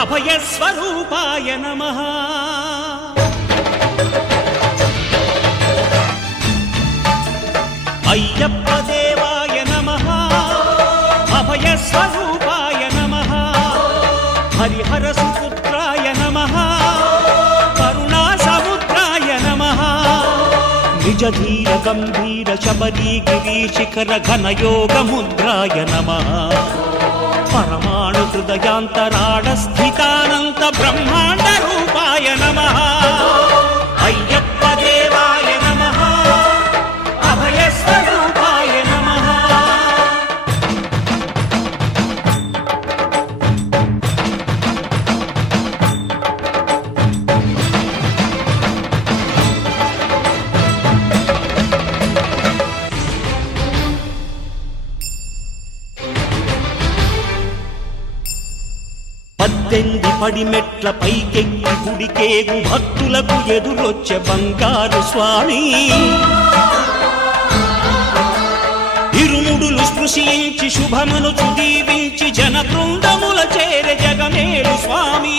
అభయస్వరూపాయ నమః. అయ్యప్ప దేవాయ నమః. అభయస్వరూపాయ నమః. హరిహర సుపుత్రాయ నమః. కరుణా సముద్రాయ నమః. నిజధీర గంభీర శబరీ గిరీశిఖర ఘనయోగ ముద్రాయ నమః. పరమాణు హృదయాంతరాళ స్థితానంత బ్రహ్మాండ రూపాయ నమః. అయ్యప్ప దేవాయ నమః. అభయస్వరూపాయ నమః. పద్దెనిమిది పడిమెట్ల పైకెక్కి గుడికేగు భక్తులకు ఎదురొచ్చే బంగారు స్వామి. ఇరుముడులు స్పృశించి శుభమును దీవించి జన బృందముల చేరే జగమేలు స్వామి.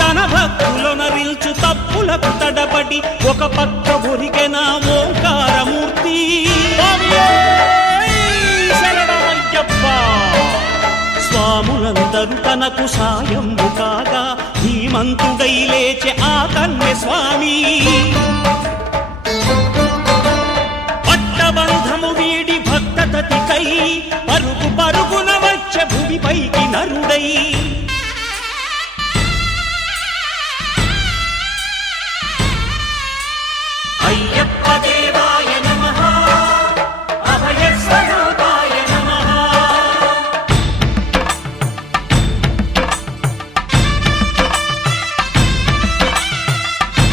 తన భక్తులొనరిల్చు తప్పులకు తడబడి ఒక పక్క ఒరిగెన ఓంకారమూర్తి. స్వాములందరూ తనకు సాయము కాగా ధీమంతుడై లేచే ఆ కన్య స్వామి. పట్టబంధము వీడి భక్తతతికై పరుగు పరుగున వచ్చే భూమిపైకి నరుడై